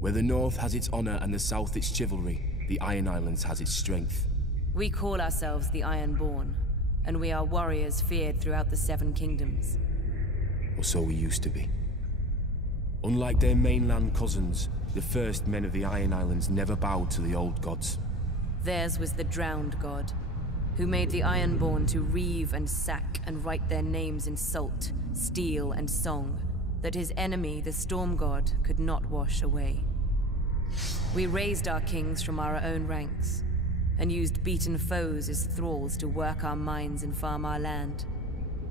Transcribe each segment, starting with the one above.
Where the North has its honor and the South its chivalry, the Iron Islands has its strength. We call ourselves the Ironborn, and we are warriors feared throughout the Seven Kingdoms. Or so we used to be. Unlike their mainland cousins, the first men of the Iron Islands never bowed to the old gods. Theirs was the drowned god, who made the Ironborn to reave and sack and write their names in salt, steel, and song, that his enemy, the Storm God, could not wash away. We raised our kings from our own ranks, and used beaten foes as thralls to work our mines and farm our land.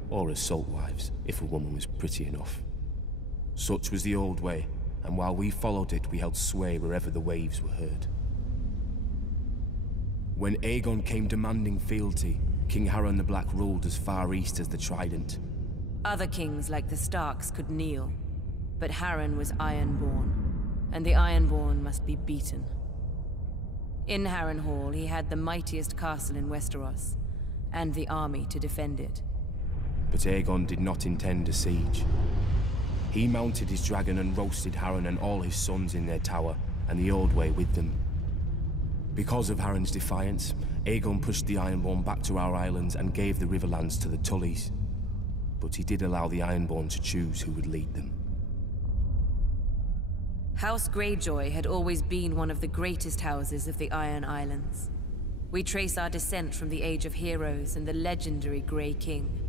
Or as salt wives, if a woman was pretty enough. Such was the old way, and while we followed it, we held sway wherever the waves were heard. When Aegon came demanding fealty, King Harren the Black ruled as far east as the Trident. Other kings like the Starks could kneel, but Harren was Ironborn, and the Ironborn must be beaten. In Harrenhal, he had the mightiest castle in Westeros, and the army to defend it. But Aegon did not intend a siege. He mounted his dragon and roasted Harren and all his sons in their tower, and the Old Way with them. Because of Harren's defiance, Aegon pushed the Ironborn back to our islands and gave the Riverlands to the Tullys. But he did allow the Ironborn to choose who would lead them. House Greyjoy had always been one of the greatest houses of the Iron Islands. We trace our descent from the Age of Heroes and the legendary Grey King,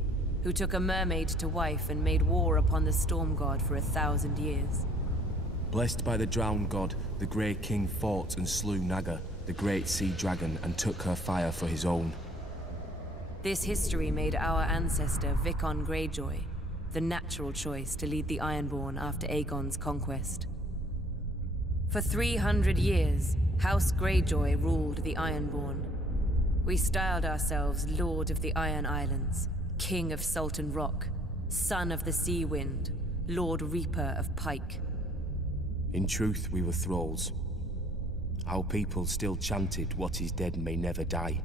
who took a mermaid to wife and made war upon the Storm God for 1,000 years. Blessed by the Drowned God, the Grey King fought and slew Naga, the great sea dragon, and took her fire for his own. This history made our ancestor Vicon Greyjoy the natural choice to lead the Ironborn after Aegon's conquest. For 300 years, House Greyjoy ruled the Ironborn. We styled ourselves Lord of the Iron Islands, King of Salton Rock, Son of the Sea Wind, Lord Reaper of Pike. In truth, we were thralls. Our people still chanted, "What is dead may never die."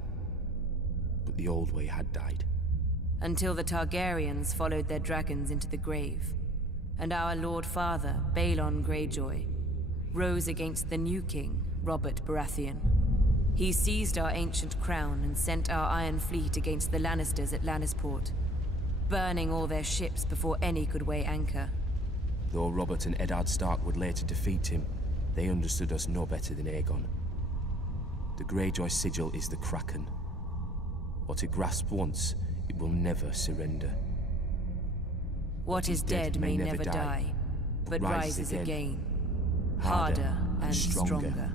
But the Old Way had died. Until the Targaryens followed their dragons into the grave, and our Lord Father, Balon Greyjoy, rose against the new king, Robert Baratheon. He seized our ancient crown and sent our Iron Fleet against the Lannisters at Lannisport, burning all their ships before any could weigh anchor. Though Robert and Eddard Stark would later defeat him, they understood us no better than Aegon. The Greyjoy sigil is the Kraken. What it grasps once, it will never surrender. What is dead may never die, but rises again, harder and stronger.